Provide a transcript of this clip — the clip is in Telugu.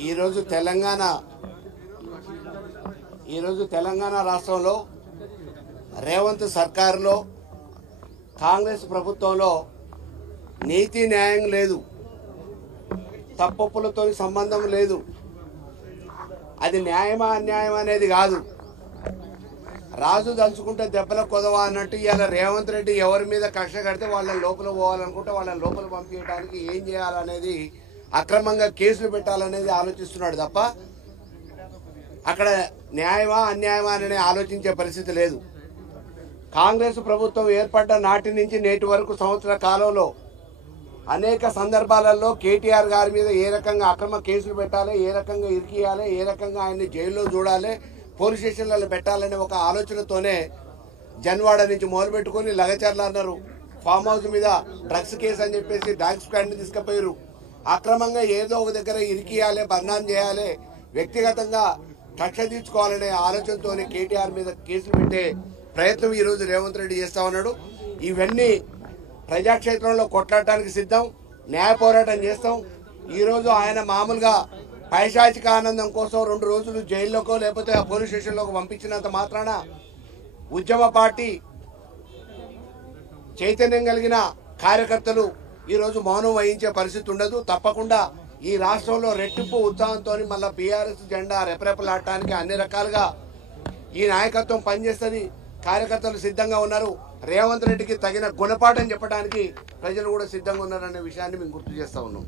ఈరోజు తెలంగాణ రాష్ట్రంలో రేవంత్ సర్కారులో కాంగ్రెస్ ప్రభుత్వంలో నీతి న్యాయం లేదు, తప్పొప్పులతో సంబంధం లేదు. అది న్యాయమా అన్యాయం అనేది కాదు. రాజు దలుచుకుంటే దెబ్బల కొదవా అన్నట్టు ఇవాళ రేవంత్ రెడ్డి ఎవరి మీద కక్ష కడితే వాళ్ళని లోపల పోవాలనుకుంటే వాళ్ళని లోపల పంపించడానికి ఏం చేయాలనేది, అక్రమంగా కేసులు పెట్టాలనేది ఆలోచిస్తున్నాడు తప్ప అక్కడ న్యాయమా అన్యాయమా అని ఆలోచించే పరిస్థితి లేదు. కాంగ్రెస్ ప్రభుత్వం ఏర్పడ్డ నాటి నుంచి నేటి వరకు సంవత్సర కాలంలో అనేక సందర్భాలలో కేటీఆర్ గారి మీద ఏ రకంగా అక్రమ కేసులు పెట్టాలి, ఏ రకంగా ఇరికియాలి, ఏ రకంగా ఆయన్ని జైల్లో చూడాలి, పోలీస్ స్టేషన్లలో పెట్టాలనే ఒక ఆలోచనతోనే జన్వాడ నుంచి మొదలుపెట్టుకొని లగచర్ల అన్నారు, ఫామ్ హౌస్ మీద డ్రగ్స్ కేసు అని చెప్పేసి డాగ్ స్క్వాడ్ని తీసుకుపోయారు. అక్రమంగా ఏదో ఒక దగ్గర ఇరికియాలి, బదనాం చేయాలి, వ్యక్తిగతంగా కక్ష తీర్చుకోవాలనే ఆలోచనతోనే కేటీఆర్ మీద కేసులు పెట్టే ప్రయత్నం ఈరోజు రేవంత్ రెడ్డి చేస్తా ఉన్నాడు. ఇవన్నీ ప్రజాక్షేత్రంలో కొట్లాడటానికి సిద్ధం, న్యాయ పోరాటం చేస్తాం. ఈరోజు ఆయన మామూలుగా పైశాచిక ఆనందం కోసం 2 రోజులు జైల్లోకో లేకపోతే ఆ పోలీస్ స్టేషన్లోకి పంపించినంత మాత్రాన ఉద్యమ పార్టీ చైతన్యం కలిగిన కార్యకర్తలు ఈరోజు మౌనం వహించే పరిస్థితి ఉండదు. తప్పకుండా ఈ రాష్ట్రంలో రెట్టింపు ఉత్సాహంతో మళ్ళీ బీఆర్ఎస్ జెండా రెపరెపలాడటానికి అన్ని రకాలుగా ఈ నాయకత్వం పనిచేస్తుంది. కార్యకర్తలు సిద్ధంగా ఉన్నారు. రేవంత్ రెడ్డికి తగిన గుణపాఠం చెప్పడానికి ప్రజలు కూడా సిద్ధంగా ఉన్నారనే విషయాన్ని మేము గుర్తు చేస్తా ఉన్నాం.